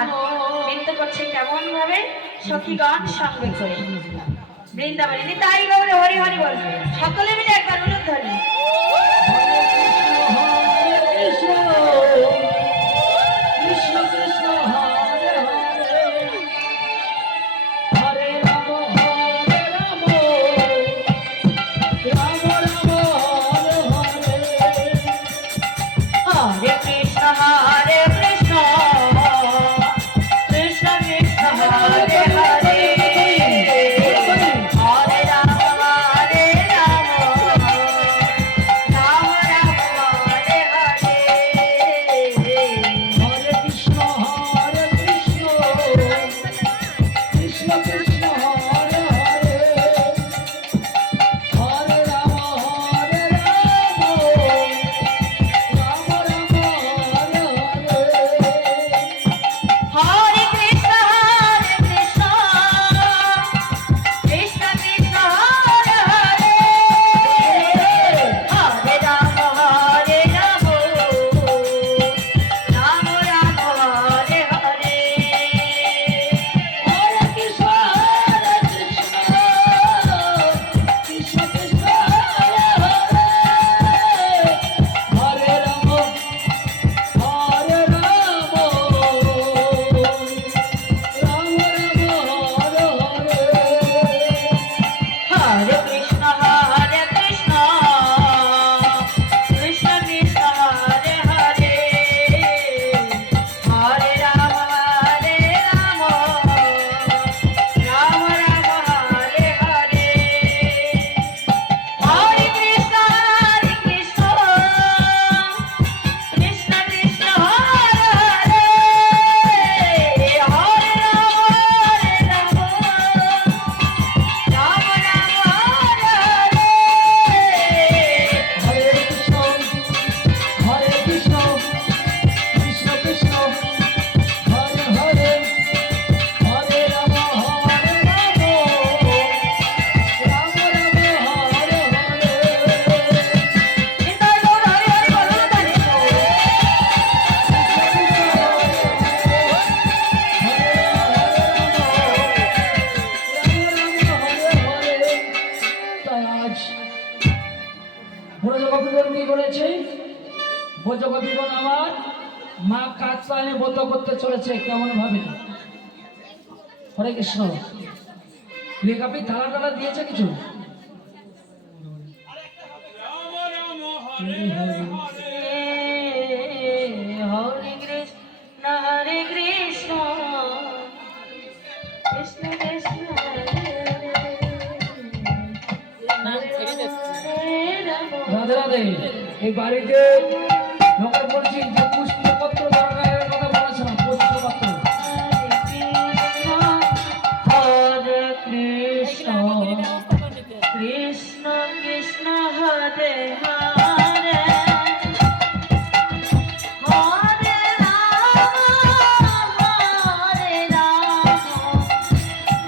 আর নৃত্য করছে কেমন ভাবে সখীগণ সঙ্গে করে বৃন্দাবনে নিতাই গৌরে হরি হরি বল সকলে মিলে একবার উলুধ্বনি কৃষ্ণ কৃষ্ণ হরে হরে হরে রাম রাম রাম হরে হরে কৃষ্ণ হরে কৃষ্ণ কৃষ্ণ কৃষ্ণ হরে হরে হরে রাম হরে রাম রাম রাম হরে হরে হরে কৃষ্ণ কৃষ্ণ কৃষ্ণ হরে হরে হরে রাম রাম রাম হরে হরে হরে কৃষ্ণ কৃষ্ণ কৃষ্ণ হরে হরে হরে রাম রাম রাম হরে হরে হরে কৃষ্ণ কৃষ্ণ কৃষ্ণ হরে হরে হরে রাম রাম রাম হরে হরে হরে কৃষ্ণ কৃষ্ণ কৃষ্ণ কৃষ্ণ হরে হরে হরে রাম রাম রাম হরে হরে হরে কৃষ্ণ কৃষ্ণ কৃষ্ণ কৃষ্ণ হরে হরে হরে রাম রাম রাম হরে হরে হরে কৃষ্ণ কৃষ্ণ কৃষ্ণ হরে হরে হরে রাম রাম হরে হরে নিতাই গৌর হরি হরি বলো জানি কি করেছে ভোজগোপীগণ আমার মা কাত্তায়নে বদ্ধ করতে চলেছে কেমন ভাবে হরে কৃষ্ণ লেখাপি থালা টালা দিয়েছে কিছু হরে কৃষ্ণ কৃষ্ণ কৃষ্ণ হরে রাধে রাধে এই বাড়িতে লোকের বলছি যে পুষ্পপত্র দরকারের কথা বলেছে না পুষ্পপত্র হরে কৃষ্ণ কৃষ্ণ কৃষ্ণ হরে হরে হরে রাম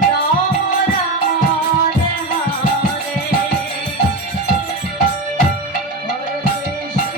রাম রাম হরে হরে হরে কৃষ্ণ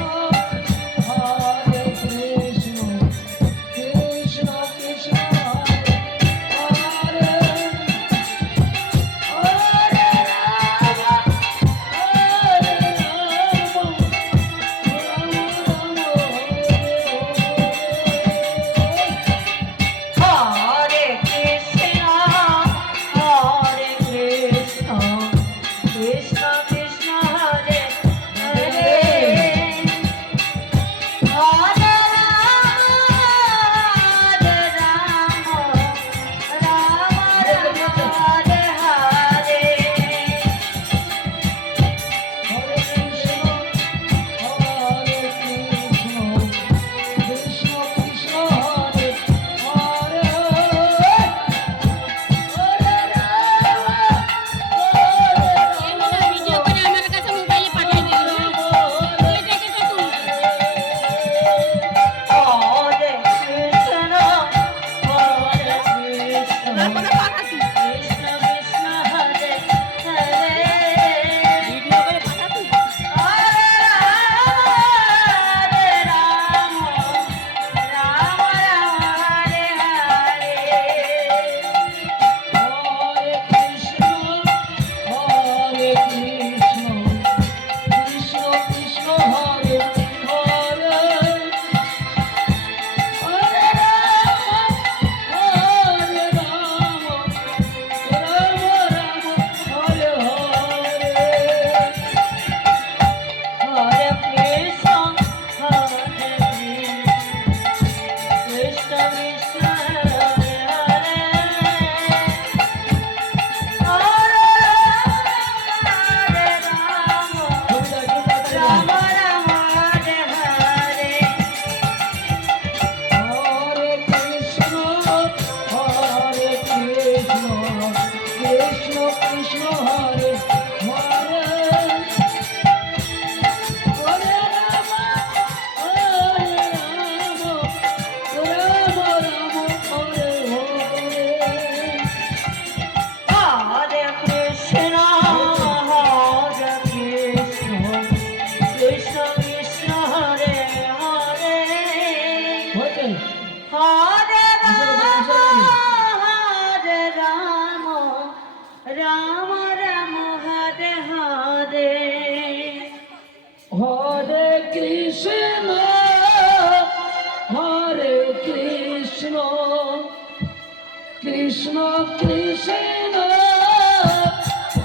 কৃষ্ণ কৃষ্ণ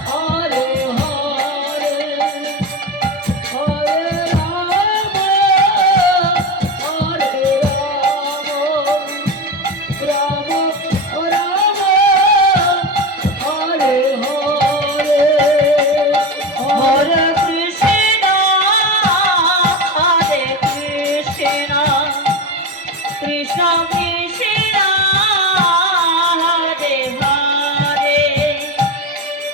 হরে হরে হরে রাম হরে রাম রাম রাম হরে হরে হরে কৃষ্ণ হরে কৃষ্ণ কৃষ্ণ কৃষ্ণ হরে হরে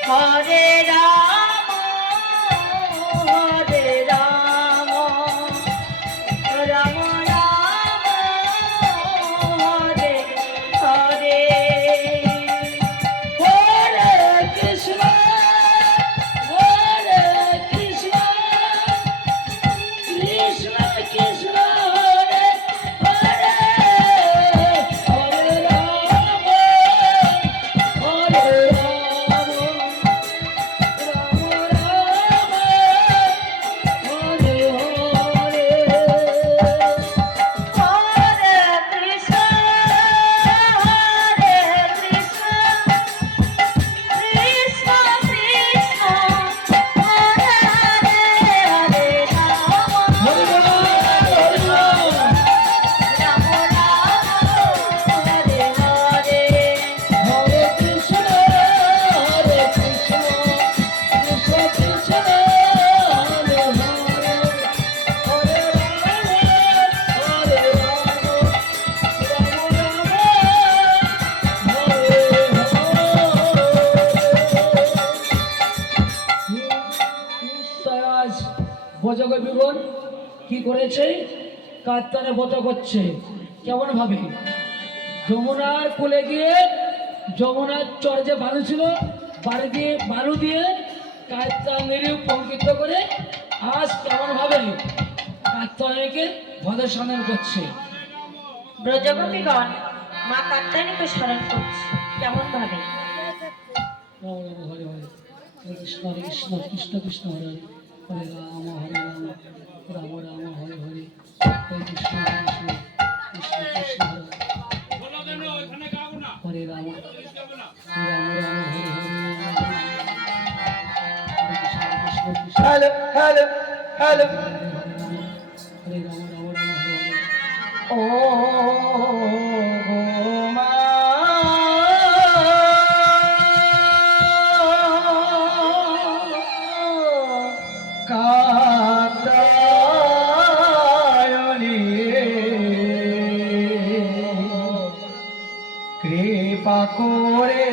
হরে রাম হরে রাম রাম রাম হরে হরে হরে কৃষ্ণ হরে কৃষ্ণ কৃষ্ণ কৃষ্ণ হরে হরে হরে রাম হরে রাম রাম রাম হরে হরে হরে কৃষ্ণ হরে কৃষ্ণ কৃষ্ণ কৃষ্ণ হরে হরে হরে রাম হরে রাম হরে রাম রাম রাম হরে হরে হরে কৃষ্ণ হরে কৃষ্ণ কৃষ্ণ কৃষ্ণ হরে হরে হরে রাম তারাজ বজগবিগণ কি করেছে? কাত্তানে বত করছে। কেমন ভাবে? যমুনার কোলে গিয়ে যমুনার চর যে বালু ছিল বালু দিয়ে কাত্তানের পঙ্কিত করে আজ কেমন ভাবে কাত্তায়নীকে বধের সন্ধান করছে। ব্রজগোপীগণ মা কাত্যায়নীকে স্মরণ করছে কেমন ভাবে? Ram Ram Hare Hare Hare Krishna Krishna Krishna Hare Hare Hare Ram Ram Ram Hare Hare Hare Krishna Krishna Krishna Hare Hare Ram Ram Ram Hare Hare Hare Krishna Krishna hello hello hello Hare Ram Ram Ram Hare Hare ও মা কাত্যায়নী কৃপা করে